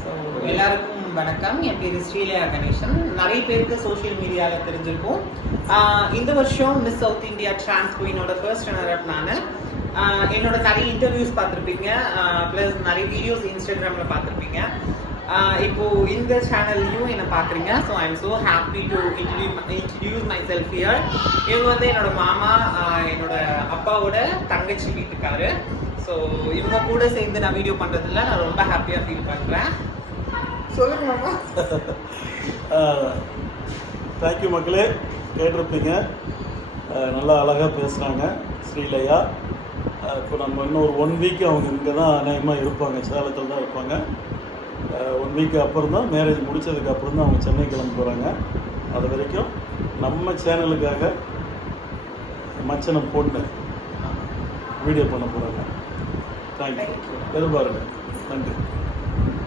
So எல்லாருக்கும் வணக்கம். என் பேர் ஸ்ரீலயா கணேசன். நிறைய பேருக்கு சோஷியல் மீடியாவில் தெரிஞ்சிருக்கும். இந்த வருஷம் மிஸ் சவுத் இந்தியா டிரான்ஸ் குயினோட ஃபர்ஸ்ட் ரன்னர்-அப் நான். என்னோட நிறைய இன்டர்வியூஸ் பார்த்துருப்பீங்க, ப்ளஸ் நிறைய வீடியோஸ் இன்ஸ்டாகிராமில் பார்த்துருப்பீங்க. இப்போ இந்த சேனல்லையும் என்னை பார்க்குறீங்க. So I am so happy to introduce my self here. இவங்க வந்து என்னோட மாமா, என்னோட அப்பாவோட தங்கச்சி வீட்டுக்காரு. ஸோ இவங்க கூட சேர்ந்து நான் வீடியோ பண்ணுறதுல நான் ரொம்ப ஹாப்பியாக ஃபீல் பண்ணுறேன். சொல்லுங்க மாமா. தேங்க்யூ மக்களே, கேட்டிருப்பீங்க. நல்லா அழகாக பேசுகிறாங்க ஸ்ரீலயா. இப்போ நம்ம இன்னும் ஒரு 1 வீக் அவங்க இங்கே தான் அநேகமாக இருப்பாங்க, சேலத்தில் தான் இருப்பாங்க. 1 வீக் அப்புறம் தான், மேரேஜ் முடித்ததுக்கு அப்புறம் தான் அவங்க சென்னை கிளம்ப போகிறாங்க. அது வரைக்கும் நம்ம சேனலுக்காக மச்சனம் பொண்ணு வீடியோ பண்ண போகிறாங்க. தேங்க்யூ. எதிர்பாருங்க. நன்றி.